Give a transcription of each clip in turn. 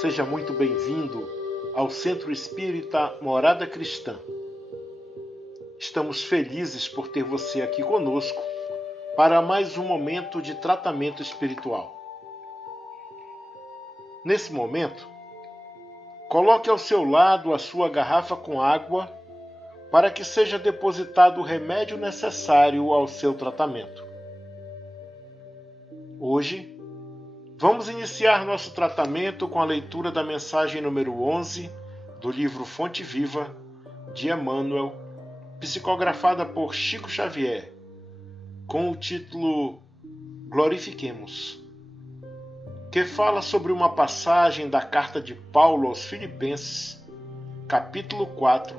Seja muito bem-vindo ao Centro Espírita Morada Cristã. Estamos felizes por ter você aqui conosco para mais um momento de tratamento espiritual. Nesse momento, coloque ao seu lado a sua garrafa com água para que seja depositado o remédio necessário ao seu tratamento. Hoje, vamos iniciar nosso tratamento com a leitura da mensagem número 11 do livro Fonte Viva, de Emmanuel, psicografada por Chico Xavier, com o título Glorifiquemos, que fala sobre uma passagem da carta de Paulo aos Filipenses, capítulo 4,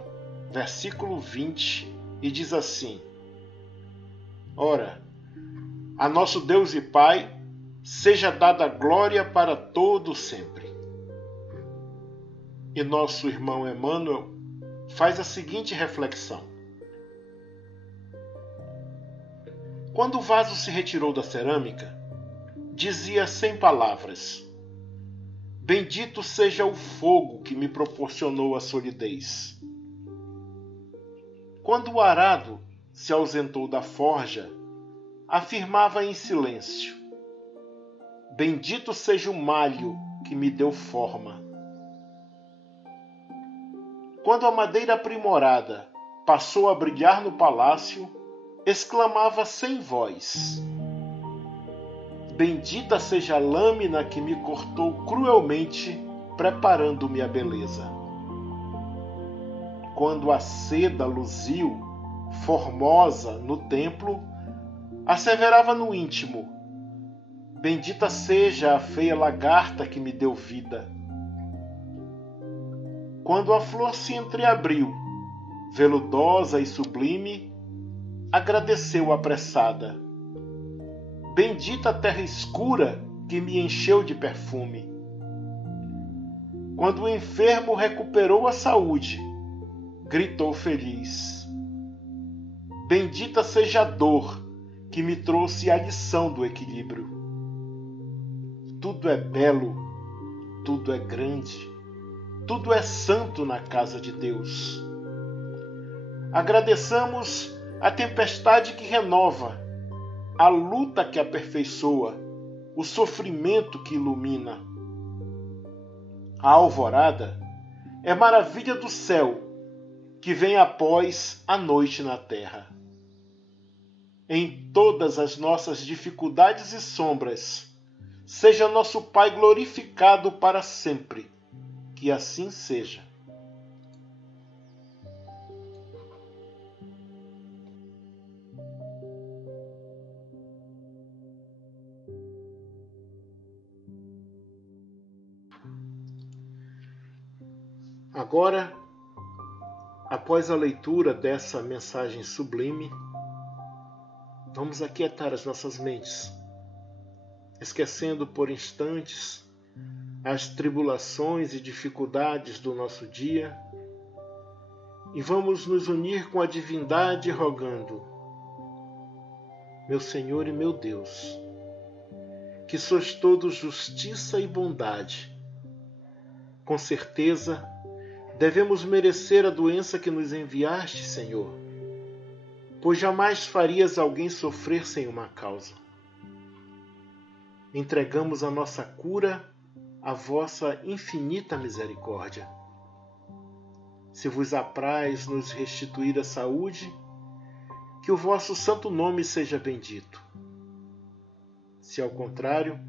versículo 20, e diz assim: Ora, a nosso Deus e Pai seja dada glória para todo sempre. E nosso irmão Emmanuel faz a seguinte reflexão: quando o vaso se retirou da cerâmica, dizia sem palavras: Bendito seja o fogo que me proporcionou a solidez. Quando o arado se ausentou da forja, afirmava em silêncio: Bendito seja o malho que me deu forma. Quando a madeira aprimorada passou a brilhar no palácio, exclamava sem voz: Bendita seja a lâmina que me cortou cruelmente, preparando-me a beleza. Quando a seda luziu, formosa, no templo, asseverava no íntimo: Bendita seja a feia lagarta que me deu vida. Quando a flor se entreabriu, veludosa e sublime, agradeceu apressada: Bendita a terra escura que me encheu de perfume. Quando o enfermo recuperou a saúde, gritou feliz: Bendita seja a dor que me trouxe a lição do equilíbrio. Tudo é belo, tudo é grande, tudo é santo na casa de Deus. Agradeçamos a tempestade que renova, a luta que aperfeiçoa, o sofrimento que ilumina. A alvorada é maravilha do céu que vem após a noite na terra. Em todas as nossas dificuldades e sombras, seja nosso Pai glorificado para sempre. Que assim seja. Agora, após a leitura dessa mensagem sublime, vamos aquietar as nossas mentes, esquecendo por instantes as tribulações e dificuldades do nosso dia, e vamos nos unir com a divindade rogando: Meu Senhor e meu Deus, que sois todo justiça e bondade, com certeza devemos merecer a doença que nos enviaste, Senhor, pois jamais farias alguém sofrer sem uma causa. Entregamos a nossa cura à vossa infinita misericórdia. Se vos apraz nos restituir a saúde, que o vosso santo nome seja bendito. Se ao contrário,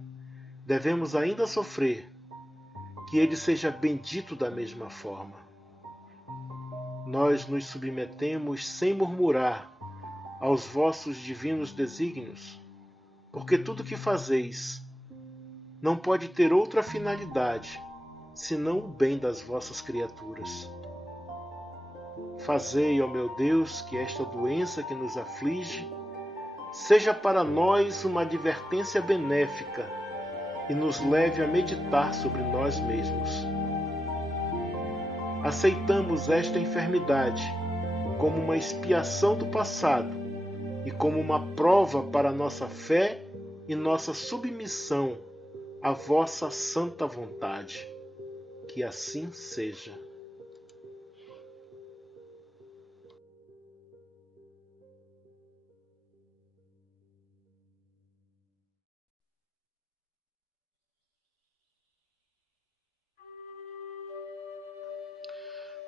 devemos ainda sofrer, que ele seja bendito da mesma forma. Nós nos submetemos sem murmurar aos vossos divinos desígnios, porque tudo que fazeis não pode ter outra finalidade, senão o bem das vossas criaturas. Fazei, ó meu Deus, que esta doença que nos aflige seja para nós uma advertência benéfica e nos leve a meditar sobre nós mesmos. Aceitamos esta enfermidade como uma expiação do passado e como uma prova para nossa fé e nossa submissão à vossa santa vontade. Que assim seja.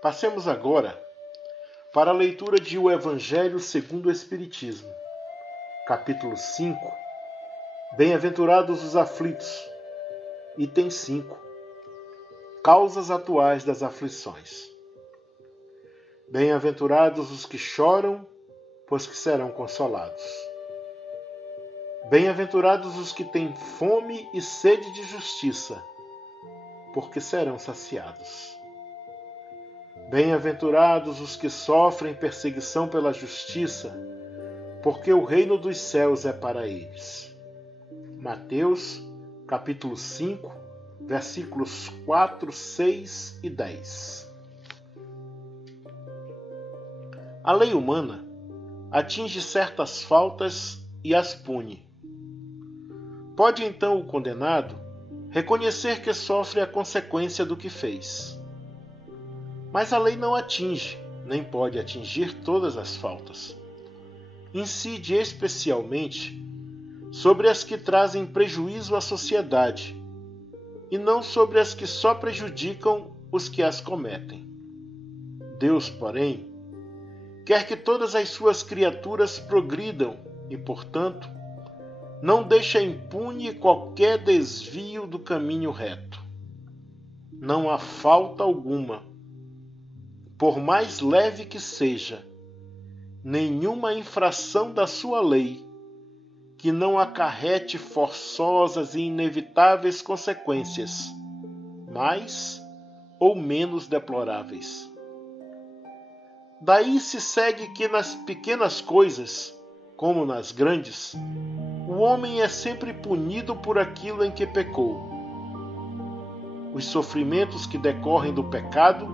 Passemos agora para a leitura de O Evangelho segundo o Espiritismo, capítulo 5, Bem-aventurados os aflitos, item 5, Causas atuais das aflições. Bem-aventurados os que choram, pois que serão consolados. Bem-aventurados os que têm fome e sede de justiça, porque serão saciados. Bem-aventurados os que sofrem perseguição pela justiça, porque o reino dos céus é para eles. Mateus, capítulo 5, versículos 4, 6 e 10. A lei humana atinge certas faltas e as pune. Pode então o condenado reconhecer que sofre a consequência do que fez. Mas a lei não atinge, nem pode atingir todas as faltas. Incide especialmente sobre as que trazem prejuízo à sociedade, e não sobre as que só prejudicam os que as cometem. Deus, porém, quer que todas as suas criaturas progridam e, portanto, não deixa impune qualquer desvio do caminho reto. Não há falta alguma, por mais leve que seja, nenhuma infração da sua lei que não acarrete forçosas e inevitáveis consequências, mais ou menos deploráveis. Daí se segue que nas pequenas coisas, como nas grandes, o homem é sempre punido por aquilo em que pecou. Os sofrimentos que decorrem do pecado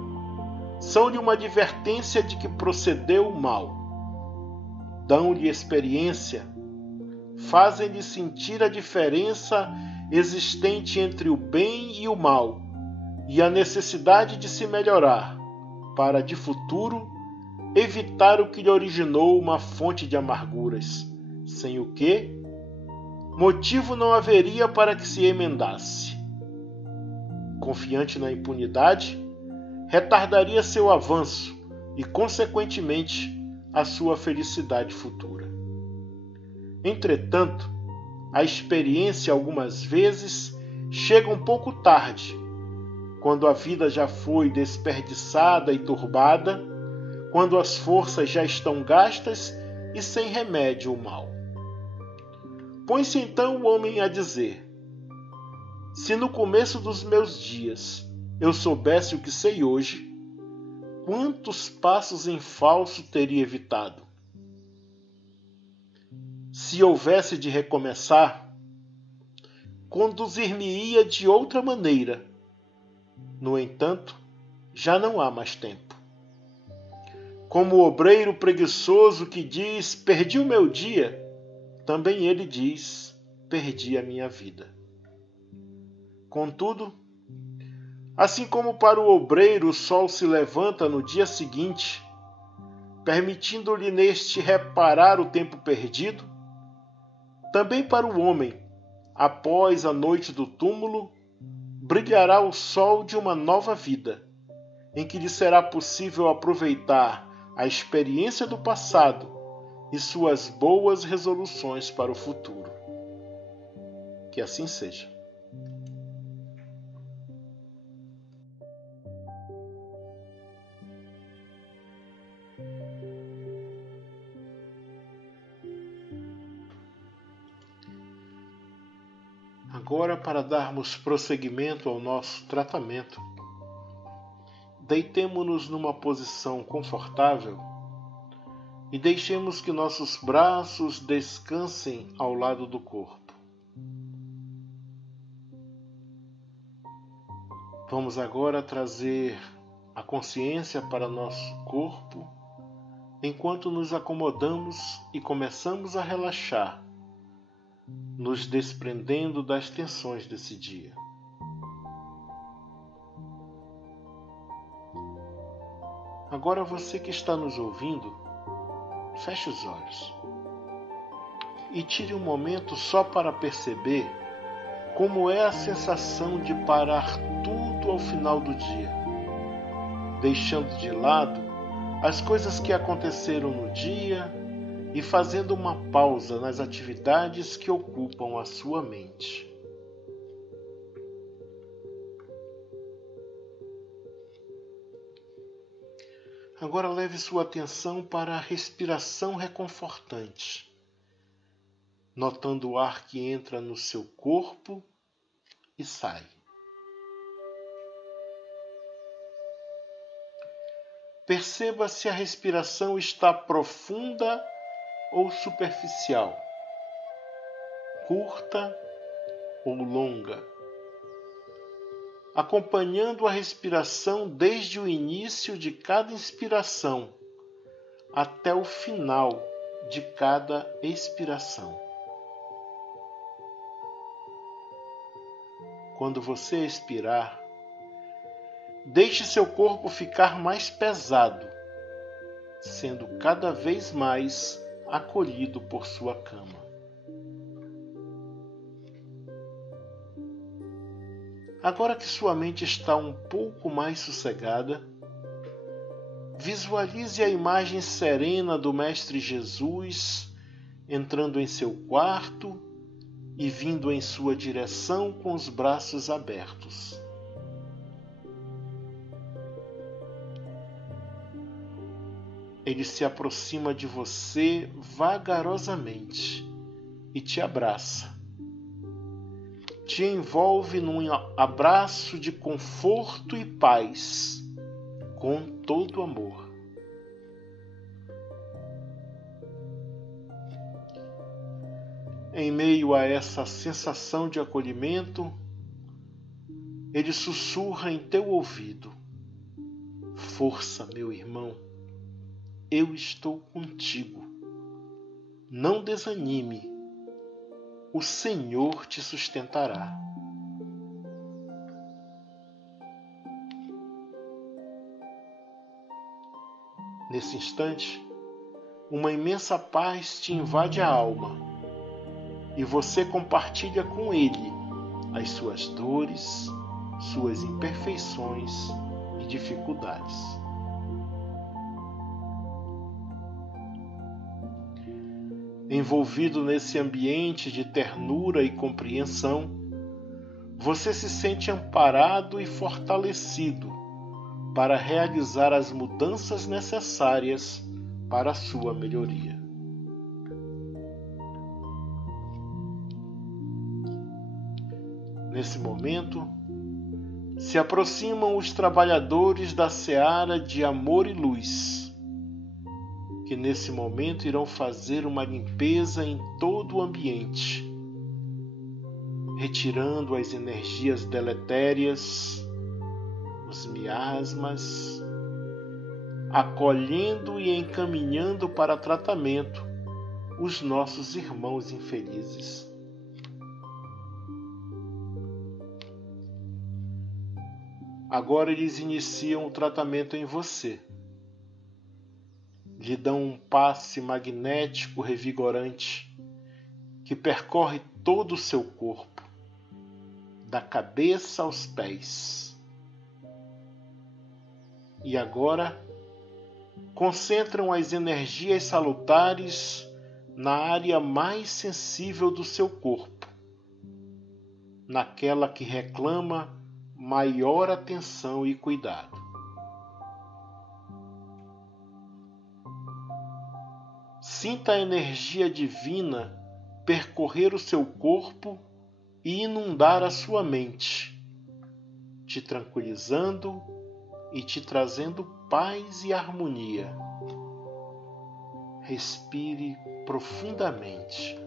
são-lhe uma advertência de que procedeu mal. Dão-lhe experiência, fazem-lhe sentir a diferença existente entre o bem e o mal e a necessidade de se melhorar, para de futuro evitar o que lhe originou uma fonte de amarguras, sem o que motivo não haveria para que se emendasse. Confiante na impunidade, retardaria seu avanço e, consequentemente, a sua felicidade futura. Entretanto, a experiência algumas vezes chega um pouco tarde, quando a vida já foi desperdiçada e turbada, quando as forças já estão gastas e sem remédio o mal. Põe-se então o homem a dizer: se no começo dos meus dias eu soubesse o que sei hoje, quantos passos em falso teria evitado? Se houvesse de recomeçar, conduzir-me-ia de outra maneira. No entanto, já não há mais tempo. Como o obreiro preguiçoso que diz: perdi o meu dia, também ele diz: perdi a minha vida. Contudo, assim como para o obreiro o sol se levanta no dia seguinte, permitindo-lhe neste reparar o tempo perdido, também para o homem, após a noite do túmulo, brilhará o sol de uma nova vida, em que lhe será possível aproveitar a experiência do passado e suas boas resoluções para o futuro. Que assim seja. Agora, para darmos prosseguimento ao nosso tratamento, deitemo-nos numa posição confortável e deixemos que nossos braços descansem ao lado do corpo. Vamos agora trazer a consciência para nosso corpo enquanto nos acomodamos e começamos a relaxar, nos desprendendo das tensões desse dia. Agora você que está nos ouvindo, feche os olhos e tire um momento só para perceber como é a sensação de parar tudo ao final do dia, deixando de lado as coisas que aconteceram no dia e fazendo uma pausa nas atividades que ocupam a sua mente. Agora leve sua atenção para a respiração reconfortante, notando o ar que entra no seu corpo e sai. Perceba se a respiração está profunda ou superficial, curta ou longa, acompanhando a respiração desde o início de cada inspiração até o final de cada expiração. Quando você expirar, deixe seu corpo ficar mais pesado, sendo cada vez mais acolhido por sua cama. Agora que sua mente está um pouco mais sossegada, visualize a imagem serena do Mestre Jesus entrando em seu quarto e vindo em sua direção com os braços abertos. Ele se aproxima de você vagarosamente e te abraça. Te envolve num abraço de conforto e paz, com todo amor. Em meio a essa sensação de acolhimento, ele sussurra em teu ouvido: força, meu irmão, eu estou contigo. Não desanime, o Senhor te sustentará. Nesse instante, uma imensa paz te invade a alma e você compartilha com ele as suas dores, suas imperfeições e dificuldades. Envolvido nesse ambiente de ternura e compreensão, você se sente amparado e fortalecido para realizar as mudanças necessárias para a sua melhoria. Nesse momento, se aproximam os trabalhadores da seara de amor e luz, que nesse momento irão fazer uma limpeza em todo o ambiente, retirando as energias deletérias, os miasmas, acolhendo e encaminhando para tratamento os nossos irmãos infelizes. Agora eles iniciam o tratamento em você. Lhe dão um passe magnético revigorante que percorre todo o seu corpo, da cabeça aos pés. E agora concentram as energias salutares na área mais sensível do seu corpo, naquela que reclama maior atenção e cuidado. Sinta a energia divina percorrer o seu corpo e inundar a sua mente, te tranquilizando e te trazendo paz e harmonia. Respire profundamente.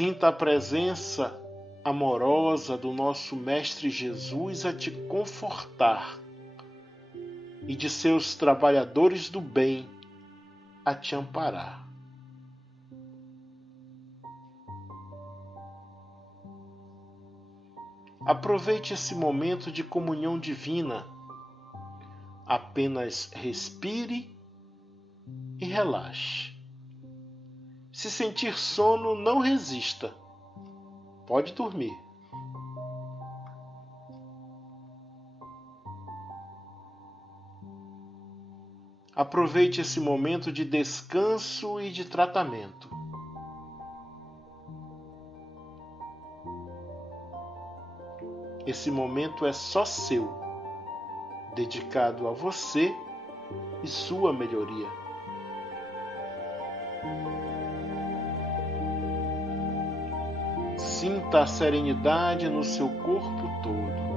Sinta a presença amorosa do nosso Mestre Jesus a te confortar e de seus trabalhadores do bem a te amparar. Aproveite esse momento de comunhão divina. Apenas respire e relaxe. Se sentir sono, não resista. Pode dormir. Aproveite esse momento de descanso e de tratamento. Esse momento é só seu, dedicado a você e sua melhoria. Sinta a serenidade no seu corpo todo.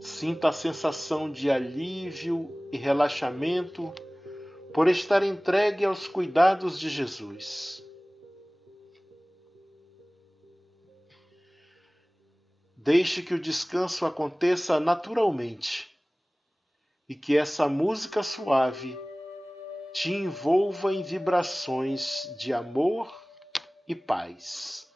Sinta a sensação de alívio e relaxamento por estar entregue aos cuidados de Jesus. Deixe que o descanso aconteça naturalmente e que essa música suave te envolva em vibrações de amor e paz.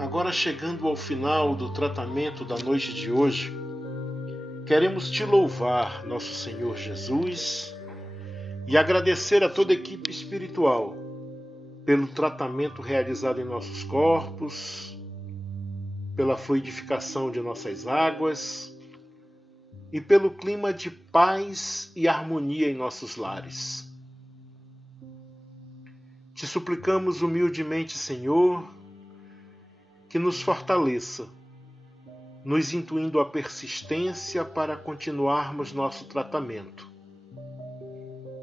Agora, chegando ao final do tratamento da noite de hoje, queremos te louvar, nosso Senhor Jesus, e agradecer a toda a equipe espiritual pelo tratamento realizado em nossos corpos, pela fluidificação de nossas águas e pelo clima de paz e harmonia em nossos lares. Te suplicamos humildemente, Senhor, que nos fortaleça, nos intuindo a persistência para continuarmos nosso tratamento.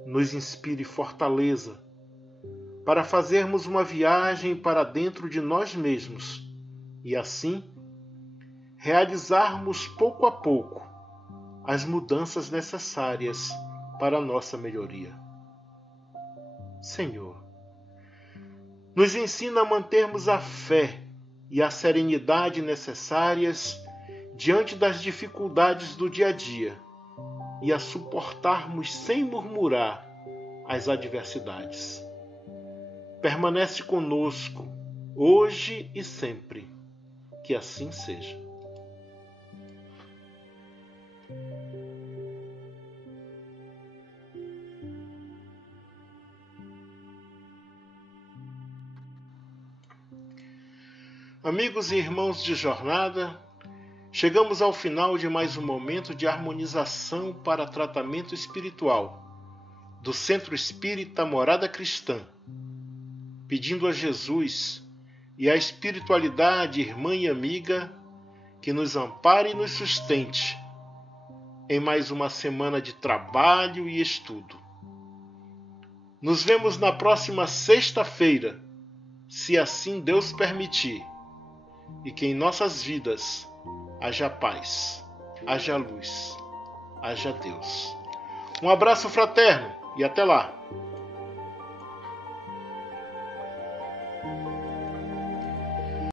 Nos inspire fortaleza para fazermos uma viagem para dentro de nós mesmos e assim realizarmos pouco a pouco as mudanças necessárias para a nossa melhoria. Senhor, nos ensina a mantermos a fé e a serenidade necessárias diante das dificuldades do dia a dia e a suportarmos sem murmurar as adversidades. Permanece conosco, hoje e sempre. Que assim seja. Amigos e irmãos de jornada, chegamos ao final de mais um momento de harmonização para tratamento espiritual do Centro Espírita Morada Cristã, pedindo a Jesus e à espiritualidade irmã e amiga que nos ampare e nos sustente em mais uma semana de trabalho e estudo. Nos vemos na próxima sexta-feira, se assim Deus permitir, e que em nossas vidas haja paz, haja luz, haja Deus. Um abraço fraterno e até lá!